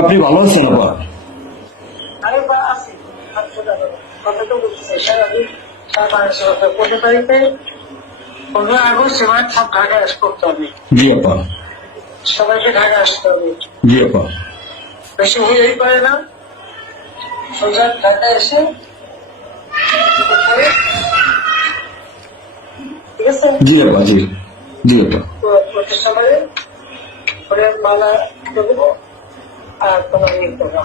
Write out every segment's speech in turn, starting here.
আপনি ভালো আছেন আপা? আমি বা আছি কথা তো বলতেছি সারাদিন 15 তারিখে 15 আগস্ট এবার সব ঢাকায় করতে হবে। জি আপা। সবাইকে ঢাকায় আসতে হবে। জি আপা। বেশি হয়েই পারে না, সোজা ঢাকায় এসে ঠিক আছে জি আপা। জি জি আপা। প্রতিষ্ঠানে করে মালা দেবো আর তোমার ইয়ে করবা।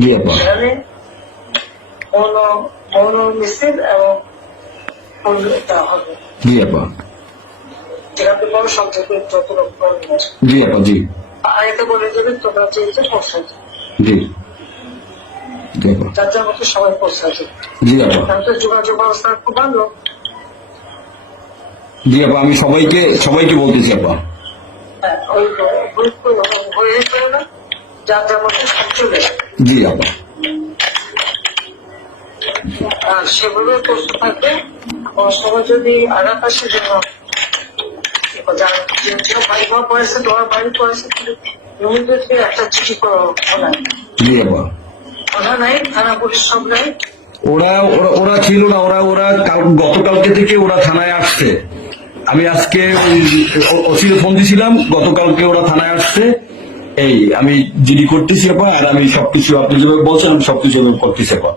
জি আপা। সেখানে মৌন মৌন মিছিল এবং ফুল দেওয়া হবে। জি আপা। যেখানে বড় সংখ্যকে যত লোক করবে। জি আপা। জি আগে বলে দেবে তোমরা চেয়েছে পৌঁছাতে, জি জি আপা। যার যার মতো সবাই পৌঁছাতে। জি আপা। তাহলে তো যোগাযোগ ব্যবস্থা খুব ভালো। জি আপা, আমি সবাইকে বলতেছি আপা। হ্যাঁ, ওই গ্রুপ হয়ে গেল না, যার যার মতো সব চলে যায়। জি আপা। আর সেভাবে প্রস্তুত থাকবে। সবাই যদি আঘাত আসে যেন ভাই বোন পড়েছে, তোমার বাড়ি পড়েছে, ইমিডিয়েটলি একটা চিঠি করা। জি আপা। ওরা নাই, থানা পুলিশ সব নাই। ওরা ওরা ওরা ছিল না, ওরা গতকালকে থেকে ওরা থানায় আসছে। আমি আজকে ওসিকে ফোন দিছিলাম, গতকালকে ওরা থানায় আসছে। এই আমি জিডি করতেছি আপা, আর আমি সবকিছু আপনি যেভাবে বলছেন আমি সবকিছু করতেছি আপা।